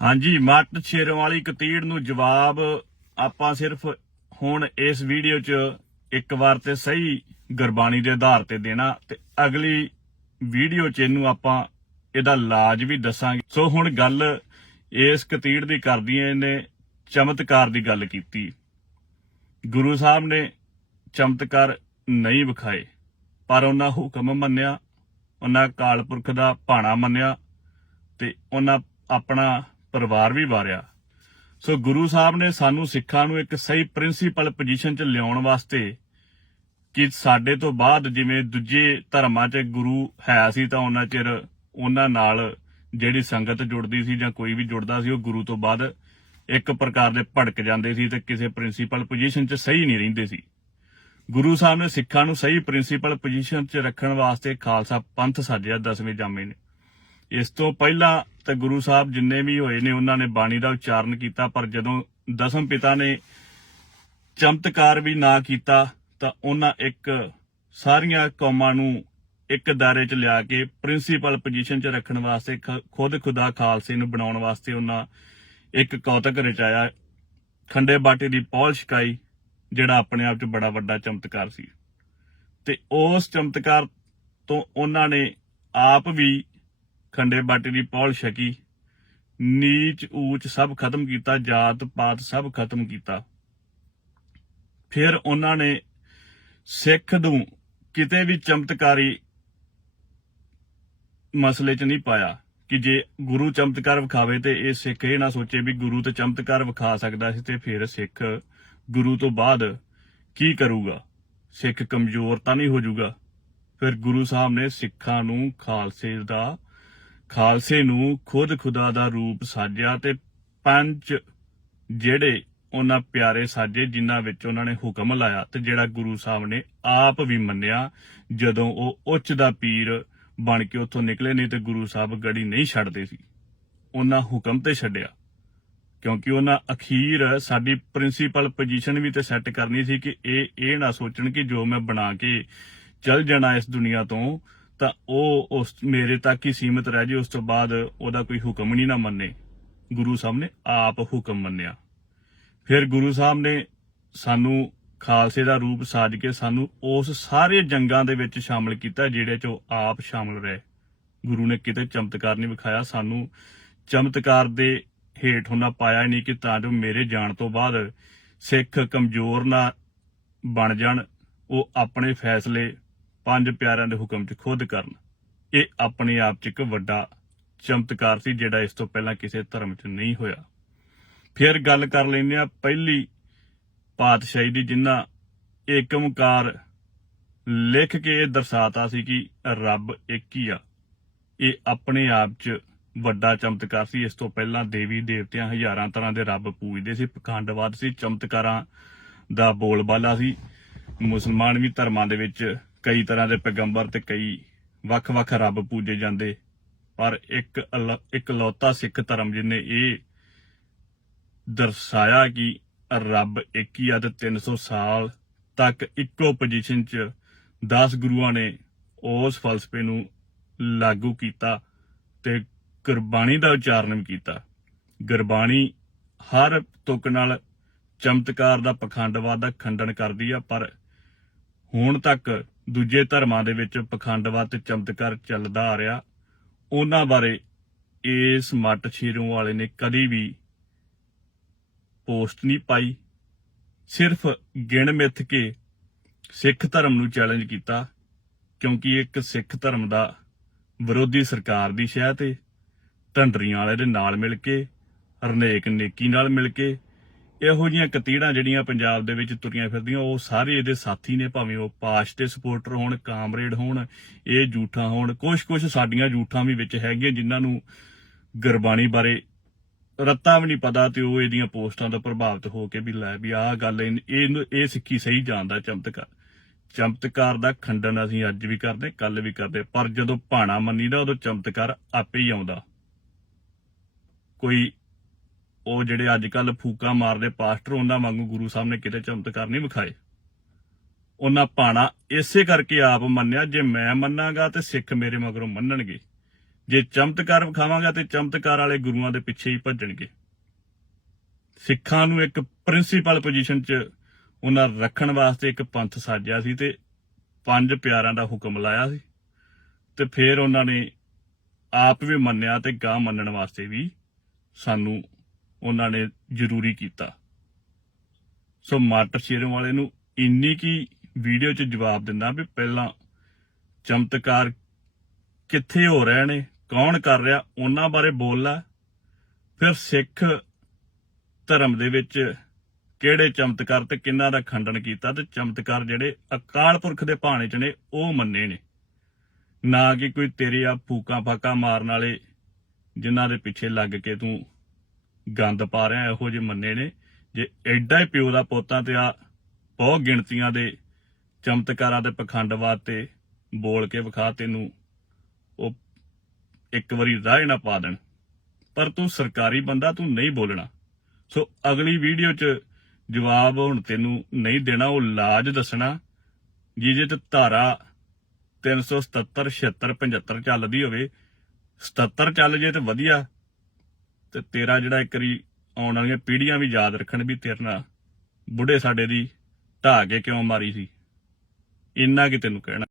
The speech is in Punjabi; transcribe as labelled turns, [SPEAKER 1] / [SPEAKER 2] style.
[SPEAKER 1] ਹਾਂਜੀ ਮੱਟ ਛੇਰੋਂ ਵਾਲੀ ਕਤੀੜ ਨੂੰ ਜਵਾਬ ਆਪਾਂ ਸਿਰਫ ਹੁਣ ਇਸ ਵੀਡੀਓ 'ਚ ਇੱਕ ਵਾਰ ਤੇ ਸਹੀ ਗੁਰਬਾਣੀ ਦੇ ਆਧਾਰ ਤੇ ਦੇਣਾ ਤੇ ਅਗਲੀ ਵੀਡੀਓ 'ਚ ਇਹਨੂੰ ਆਪਾਂ ਇਹਦਾ ਲਾਜ ਵੀ ਦੱਸਾਂਗੇ। ਸੋ ਹੁਣ ਗੱਲ ਇਸ ਕਤੀੜ ਦੀ ਕਰਦੀ ਐ ਇਹਨੇ ਚਮਤਕਾਰ ਦੀ ਗੱਲ ਕੀਤੀ। ਗੁਰੂ ਸਾਹਿਬ ਨੇ ਚਮਤਕਾਰ ਨਹੀਂ ਵਿਖਾਏ, ਪਰ ਉਹਨਾਂ ਹੁਕਮ ਮੰਨਿਆ, ਉਹਨਾਂ ਕਾਲ ਪੁਰਖ ਦਾ ਭਾਣਾ ਮੰਨਿਆ ਤੇ ਉਹਨਾਂ ਆਪਣਾ ਪਰਿਵਾਰ ਵੀ ਵਾਰਿਆ। ਸੋ ਗੁਰੂ ਸਾਹਿਬ ਨੇ ਸਾਨੂੰ ਸਿੱਖਾਂ ਨੂੰ ਇੱਕ ਸਹੀ ਪ੍ਰਿੰਸੀਪਲ ਪੋਜੀਸ਼ਨ 'ਚ ਲਿਆਉਣ ਵਾਸਤੇ ਕਿ ਸਾਡੇ ਤੋਂ ਬਾਅਦ ਜਿਵੇਂ ਦੂਜੇ ਧਰਮਾਂ 'ਚ ਗੁਰੂ ਹੈ ਸੀ ਤਾਂ ਉਹਨਾਂ ਚਿਰ ਉਹਨਾਂ ਨਾਲ ਜਿਹੜੀ ਸੰਗਤ ਜੁੜਦੀ ਸੀ ਜਾਂ ਕੋਈ ਵੀ ਜੁੜਦਾ ਸੀ, ਉਹ ਗੁਰੂ ਤੋਂ ਬਾਅਦ ਇੱਕ ਪ੍ਰਕਾਰ ਦੇ ਭੜਕ ਜਾਂਦੇ ਸੀ ਤੇ ਕਿਸੇ ਪ੍ਰਿੰਸੀਪਲ ਪੋਜੀਸ਼ਨ 'ਚ ਸਹੀ ਨਹੀਂ ਰਹਿੰਦੇ ਸੀ। ਗੁਰੂ ਸਾਹਿਬ ਨੇ ਸਿੱਖਾਂ ਨੂੰ ਸਹੀ ਪ੍ਰਿੰਸੀਪਲ ਪੋਜੀਸ਼ਨ 'ਚ ਰੱਖਣ ਵਾਸਤੇ ਖਾਲਸਾ ਪੰਥ ਸਾਜਿਆ ਦਸਵੇਂ ਜਾਮੇ ਨੇ। ਇਸ ਤੋਂ ਪਹਿਲਾਂ ਤਾਂ ਗੁਰੂ ਸਾਹਿਬ ਜਿੰਨੇ ਵੀ ਹੋਏ ਨੇ, ਉਹਨਾਂ ਨੇ ਬਾਣੀ ਦਾ ਉਚਾਰਨ ਕੀਤਾ, ਪਰ ਜਦੋਂ ਦਸਮ ਪਿਤਾ ਨੇ ਚਮਤਕਾਰ ਵੀ ਨਾ ਕੀਤਾ, ਤਾਂ ਉਹਨਾਂ ਇੱਕ ਸਾਰੀਆਂ ਕੌਮਾਂ ਨੂੰ ਇੱਕ ਦਾਇਰੇ 'ਚ ਲਿਆ ਕੇ ਪ੍ਰਿੰਸੀਪਲ ਪੋਜੀਸ਼ਨ 'ਚ ਰੱਖਣ ਵਾਸਤੇ ਖ- ਖੁਦ ਖੁਦਾ ਖਾਲਸੇ ਨੂੰ ਬਣਾਉਣ ਵਾਸਤੇ ਉਹਨਾਂ ਇੱਕ ਕੌਤਕ ਰਚਾਇਆ। ਖੰਡੇ ਬਾਟੇ ਦੀ ਪੌਲ ਛਕਾਈ, ਜਿਹੜਾ ਆਪਣੇ ਆਪ 'ਚ ਬੜਾ ਵੱਡਾ ਚਮਤਕਾਰ ਸੀ। ਤੇ ਉਸ ਚਮਤਕਾਰ ਤੋਂ ਉਹਨਾਂ ਨੇ ਆਪ ਵੀ ਖੰਡੇ ਬਾਟੀ ਦੀ ਪੌਲ ਛਕੀ। ਨੀਚ ਊਚ ਸਭ ਖਤਮ ਕੀਤਾ, ਜਾਤ ਪਾਤ ਸਭ ਖਤਮ ਕੀਤਾ। ਫਿਰ ਉਹਨਾਂ ਨੇ ਸਿੱਖ ਨੂੰ ਕਿਤੇ ਵੀ ਚਮਤਕਾਰੀ ਮਸਲੇ 'ਚ ਨਹੀਂ ਪਾਇਆ ਕਿ ਜੇ ਗੁਰੂ ਚਮਤਕਾਰ ਵਿਖਾਵੇ ਤੇ ਇਹ ਸਿੱਖ ਇਹ ਨਾ ਸੋਚੇ ਵੀ ਗੁਰੂ ਤੇ ਚਮਤਕਾਰ ਵਿਖਾ ਸਕਦਾ ਸੀ ਤੇ ਫਿਰ ਸਿੱਖ ਗੁਰੂ ਤੋਂ ਬਾਅਦ ਕੀ ਕਰੂਗਾ? ਸਿੱਖ ਕਮਜ਼ੋਰ ਤਾਂ ਨਹੀਂ ਹੋ ਜਾਊਗਾ ਫਿਰ ਗੁਰੂ ਸਾਹਿਬ ਨੇ ਸਿੱਖਾਂ ਨੂੰ ਖਾਲਸੇ ਦਾ ਖਾਲਸੇ ਨੂੰ ਖੁਦ ਖੁਦਾ ਦਾ ਰੂਪ ਸਾਜਿਆ ਤੇ ਪੰਜ ਜਿਹੜੇ ਉਹਨਾਂ ਪਿਆਰੇ ਸਾਜੇ ਜਿਨ੍ਹਾਂ ਵਿੱਚ ਉਹਨਾਂ ਨੇ ਹੁਕਮ ਲਾਇਆ ਤੇ ਜਿਹੜਾ ਗੁਰੂ ਸਾਹਿਬ ਨੇ ਆਪ ਵੀ ਮੰਨਿਆ, ਜਦੋਂ ਉਹ ਉੱਚ ਦਾ ਪੀਰ ਬਣ ਕੇ ਉੱਥੋਂ ਨਿਕਲੇ ਨਹੀਂ ਤੇ ਗੁਰੂ ਸਾਹਿਬ ਗੜੀ ਨਹੀਂ ਛੱਡਦੇ ਸੀ। ਉਹਨਾਂ ਹੁਕਮ ਤੇ ਛੱਡਿਆ, ਕਿਉਂਕਿ ਉਹਨਾਂ ਅਖੀਰ ਸਾਡੀ ਪ੍ਰਿੰਸੀਪਲ ਪੋਜੀਸ਼ਨ ਵੀ ਤੇ ਸੈੱਟ ਕਰਨੀ ਸੀ ਕਿ ਇਹ ਇਹ ਨਾ ਸੋਚਣ ਕਿ ਜੋ ਮੈਂ ਬਣਾ ਕੇ ਚੱਲ ਜਾਣਾ ਇਸ ਦੁਨੀਆ ਤੋਂ ਤਾਂ ਉਹ ਉਸ ਮੇਰੇ ਤੱਕ ਹੀ ਸੀਮਿਤ ਰਹਿ ਜੇ, ਉਸ ਤੋਂ ਬਾਅਦ ਉਹਦਾ ਕੋਈ ਹੁਕਮ ਨਹੀਂ ਨਾ ਮੰਨੇ। ਗੁਰੂ ਸਾਹਿਬ ਨੇ ਆਪ ਹੁਕਮ ਮੰਨਿਆ। ਫਿਰ ਗੁਰੂ ਸਾਹਿਬ ਨੇ ਸਾਨੂੰ ਖਾਲਸੇ ਦਾ ਰੂਪ ਸਾਜ ਕੇ ਸਾਨੂੰ ਉਸ ਸਾਰੇ ਜੰਗਾਂ ਦੇ ਵਿੱਚ ਸ਼ਾਮਲ ਕੀਤਾ, ਜਿਹੜੇ ਚ ਉਹ ਆਪ ਸ਼ਾਮਲ ਰਹੇ। ਗੁਰੂ ਨੇ ਕਿਤੇ ਚਮਤਕਾਰ ਨਹੀਂ ਵਿਖਾਇਆ। ਸਾਨੂੰ ਚਮਤਕਾਰ ਦੇ ਹੇਠ ਉਹਨਾਂ ਪਾਇਆ ਹੀ ਨਹੀਂ ਕਿ ਤਾਂ ਜੋ ਮੇਰੇ ਜਾਣ ਤੋਂ ਬਾਅਦ ਸਿੱਖ ਕਮਜ਼ੋਰ ਨਾ ਬਣ ਜਾਣ, ਉਹ ਆਪਣੇ ਫੈਸਲੇ ਪੰਜ ਪਿਆਰਿਆਂ ਦੇ ਹੁਕਮ 'ਚ ਖੁਦ ਕਰਨ। ਇਹ ਆਪਣੇ ਆਪ 'ਚ ਇੱਕ ਵੱਡਾ ਚਮਤਕਾਰ ਸੀ ਜਿਹੜਾ ਇਸ ਤੋਂ ਪਹਿਲਾਂ ਕਿਸੇ ਧਰਮ 'ਚ ਨਹੀਂ ਹੋਇਆ। ਫਿਰ ਗੱਲ ਕਰ ਲੈਂਦੇ ਆ ਪਹਿਲੀ ਪਾਤਸ਼ਾਹੀ ਦੀ ਜਿਨ੍ਹਾਂ ਏਕ ਲਿਖ ਕੇ ਇਹ ਦਰਸਾਤਾ ਸੀ ਕਿ ਰੱਬ ਇੱਕ ਹੀ ਆ। ਇਹ ਆਪਣੇ ਆਪ 'ਚ ਵੱਡਾ ਚਮਤਕਾਰ ਸੀ। ਇਸ ਤੋਂ ਪਹਿਲਾਂ ਦੇਵੀ ਦੇਵਤਿਆਂ ਹਜ਼ਾਰਾਂ ਤਰ੍ਹਾਂ ਦੇ ਰੱਬ ਪੂਜਦੇ ਸੀ, ਪਖੰਡਵਾਦ ਸੀ, ਚਮਤਕਾਰਾਂ ਦਾ ਬੋਲਬਾਲਾ ਸੀ। ਮੁਸਲਮਾਨ ਵੀ ਧਰਮਾਂ ਦੇ ਵਿੱਚ ਕਈ ਤਰ੍ਹਾਂ ਦੇ ਪੈਗੰਬਰ ਤੇ ਕਈ ਵੱਖ-ਵੱਖ ਰੱਬ ਪੂਜੇ ਜਾਂਦੇ, ਪਰ ਇੱਕ ਅਲ- ਇਕਲੌਤਾ ਸਿੱਖ ਧਰਮ ਜਿਹਨੇ ਇਹ ਦਰਸਾਇਆ ਕਿ ਰੱਬ ਇੱਕ ਹੀ ਆ ਤੇ 300 ਸਾਲ ਤੱਕ ਇੱਕੋ ਪੋਜੀਸ਼ਨ 'ਚ 10 ਗੁਰੂਆਂ ਨੇ ਉਸ ਫਲਸਫੇ ਨੂੰ ਲਾਗੂ ਕੀਤਾ ਤੇ ਗੁਰਬਾਣੀ ਦਾ ਉਚਾਰਨ ਵੀ ਕੀਤਾ। ਗੁਰਬਾਣੀ ਹਰ ਤੁਕ ਨਾਲ ਚਮਤਕਾਰ ਦਾ ਪਖੰਡਵਾਦ ਦਾ ਖੰਡਨ ਕਰਦੀ ਆ, ਪਰ ਹੁਣ ਤੱਕ ਦੂਜੇ ਧਰਮਾਂ ਦੇ ਵਿੱਚ ਪਖੰਡਵਾਦ ਤੇ ਚਮਤਕਾਰ ਚੱਲਦਾ ਆ ਰਿਹਾ। ਉਹਨਾਂ ਬਾਰੇ ਇਸ ਮੱਟ ਸ਼ੀਰੋਂ ਵਾਲੇ ਨੇ ਕਦੀ ਵੀ ਪੋਸਟ ਨਹੀਂ ਪਾਈ। ਸਿਰਫ ਗਿਣ ਮਿੱਥ ਕੇ ਸਿੱਖ ਧਰਮ ਨੂੰ ਚੈਲੰਜ ਕੀਤਾ, ਕਿਉਂਕਿ ਇੱਕ ਸਿੱਖ ਧਰਮ ਦਾ ਵਿਰੋਧੀ ਸਰਕਾਰ ਦੀ ਸ਼ਹਿ ਤੇ, ਢੰਡਰੀਆਂ ਵਾਲੇ ਦੇ ਨਾਲ ਮਿਲ ਕੇ ਰਨੇਕ ਨੇਕੀ ਨਾਲ ਮਿਲ ਕੇ ਇਹੋ ਜੀਆਂ ਕਤੀੜਾਂ ਜਿਹੜੀਆਂ ਪੰਜਾਬ ਦੇ ਵਿੱਚ ਤੁਰੀਆਂ ਫਿਰਦੀਆਂ, ਉਹ ਸਾਰੇ ਇਹਦੇ ਸਾਥੀ ਨੇ, ਭਾਵੇਂ ਉਹ ਪਾਸ਼ ਦੇ ਸਪੋਰਟਰ ਹੋਣ, ਕਾਮਰੇਡ ਹੋਣ, ਇਹ ਝੂਠਾਂ ਹੋਣ ਕੁਝ ਕੁਝ ਸਾਡੀਆਂ ਝੂਠਾਂ ਵੀ ਵਿੱਚ ਹੈਗੀਆਂ, ਜਿਨ੍ਹਾਂ ਨੂੰ ਗੁਰਬਾਣੀ ਬਾਰੇ ਰੱਤਾ ਵੀ ਨਹੀਂ ਪਤਾ ਤੇ ਉਹ ਇਹਦੀਆਂ ਪੋਸਟਾਂ ਤੋਂ ਪ੍ਰਭਾਵਿਤ ਹੋ ਕੇ ਵੀ ਲੈ ਵੀ ਆਹ ਗੱਲ ਇਹ ਇਹ ਸਿੱਖੀ ਸਹੀ ਜਾਣਦਾ ਚਮਤਕਾਰ ਚਮਤਕਾਰ ਦਾ ਖੰਡਨ ਅਸੀਂ ਅੱਜ ਵੀ ਕਰਦੇ ਕੱਲ ਵੀ ਕਰਦੇ, ਪਰ ਜਦੋਂ ਭਾਣਾ ਮੰਨੀਦਾ, ਉਦੋਂ ਚਮਤਕਾਰ ਆਪੇ ਹੀ ਆਉਂਦਾ। ਕੋਈ ਉਹ ਜਿਹੜੇ ਅੱਜ ਕੱਲ ਫੂਕਾ ਮਾਰਦੇ ਪਾਸਟਰ, ਉਹਨਾਂ ਵਾਂਗੂ ਗੁਰੂ ਸਾਹਿਬ ਨੇ ਕਿਤੇ ਚਮਤਕਾਰ ਨਹੀਂ ਵਿਖਾਏ। ਉਹਨਾਂ ਭਾਣਾ ਇਸੇ ਕਰਕੇ ਆਪ ਮੰਨਿਆ, ਜੇ ਮੈਂ ਮੰਨਾਂਗਾ ਤੇ ਸਿੱਖ ਮੇਰੇ ਮਗਰੋਂ ਮੰਨਣਗੇ। ਜੇ ਚਮਤਕਾਰ ਵਿਖਾਵਾਂਗਾ ਤੇ ਚਮਤਕਾਰ ਵਾਲੇ ਗੁਰੂਆਂ ਦੇ ਪਿੱਛੇ ਹੀ ਭੱਜਣਗੇ। ਸਿੱਖਾਂ ਨੂੰ ਇੱਕ ਪ੍ਰਿੰਸੀਪਲ ਪੋਜੀਸ਼ਨ 'ਚ ਉਹਨਾਂ ਰੱਖਣ ਵਾਸਤੇ ਇੱਕ ਪੰਥ ਸਾਜਿਆ ਸੀ ਤੇ ਪੰਜ ਪਿਆਰਾਂ ਦਾ ਹੁਕਮ ਲਾਇਆ ਸੀ। ਤੇ ਫਿਰ ਉਹਨਾਂ ਨੇ ਆਪ ਵੀ ਮੰਨਿਆ ਤੇ ਗਾਂ ਮੰਨਣ ਵਾਸਤੇ ਵੀ ਸਾਨੂੰ ਉਹਨਾਂ ਨੇ ਜ਼ਰੂਰੀ ਕੀਤਾ। ਸੋ ਮਾਟਰ ਸ਼ੇਰੋਂ ਵਾਲੇ ਨੂੰ ਇੰਨੀ ਕੀ ਵੀਡੀਓ 'ਚ ਜਵਾਬ ਦਿੰਦਾ ਵੀ ਪਹਿਲਾਂ ਚਮਤਕਾਰ ਕਿੱਥੇ ਹੋ ਰਹੇ ਨੇ, ਕੌਣ ਕਰ ਰਿਹਾ, ਉਹਨਾਂ ਬਾਰੇ ਬੋਲ ਲੈ ਫਿਰ ਸਿੱਖ ਧਰਮ ਦੇ ਵਿੱਚ ਕਿਹੜੇ ਚਮਤਕਾਰ ਤੇ ਕਿੰਨਾ ਦਾ ਖੰਡਨ ਕੀਤਾ ਤੇ ਚਮਤਕਾਰ ਜਿਹੜੇ ਅਕਾਲ ਪੁਰਖ ਦੇ ਭਾਣੇ 'ਚ ਨੇ, ਉਹ ਮੰਨੇ ਨੇ। ਨਾ ਕਿ ਕੋਈ ਤੇਰੇ ਆ ਫੂਕਾਂ ਫਾਕਾਂ ਮਾਰਨ ਵਾਲੇ ਜਿਨ੍ਹਾਂ ਦੇ ਪਿੱਛੇ ਲੱਗ ਕੇ ਤੂੰ ਗੰਦ ਪਾ ਰਿਹਾ ਇਹੋ ਜਿਹੇ ਮੰਨੇ ਨੇ। ਜੇ ਐਡਾ ਹੀ ਪਿਓ ਦਾ ਪੋਤਾ ਤੇ ਆ ਬਹੁਤ ਗਿਣਤੀਆਂ ਦੇ ਚਮਤਕਾਰਾਂ ਦੇ ਪਖੰਡਵਾਦ ਤੇ ਬੋਲ ਕੇ ਵਿਖਾ ਤੈਨੂੰ, ਉਹ ਇੱਕ ਵਾਰੀ ਰਾਹ ਨਾ ਪਾ ਦੇਣ। ਪਰ ਤੂੰ ਸਰਕਾਰੀ ਬੰਦਾ, ਤੂੰ ਨਹੀਂ ਬੋਲਣਾ। ਸੋ ਅਗਲੀ ਵੀਡੀਓ 'ਚ ਜਵਾਬ ਹੁਣ ਤੈਨੂੰ ਨਹੀਂ ਦੇਣਾ, ਉਹ ਲਾਜ ਦੱਸਣਾ। ਜਿਹਦੇ ਤੇ ਧਾਰਾ 377 76 75 ਚੱਲਦੀ ਹੋਵੇ। 77 ਚੱਲ ਜੇ ਤੇ ਵਧੀਆ। ਤੇ ਤੇਰਾ ਜਿਹੜਾ ਇੱਕ ਵਾਰੀ ਆਉਣ ਵਾਲੀਆਂ ਪੀੜ੍ਹੀਆਂ ਵੀ ਯਾਦ ਰੱਖਣ ਵੀ ਤੇਰੇ ਨਾਲ ਬੁੱਢੇ ਸਾਡੇ ਦੀ ਢਾਹ ਕੇ ਕਿਉਂ ਮਾਰੀ ਸੀ, ਇੰਨਾ ਕਿ ਤੈਨੂੰ ਕਹਿਣਾ।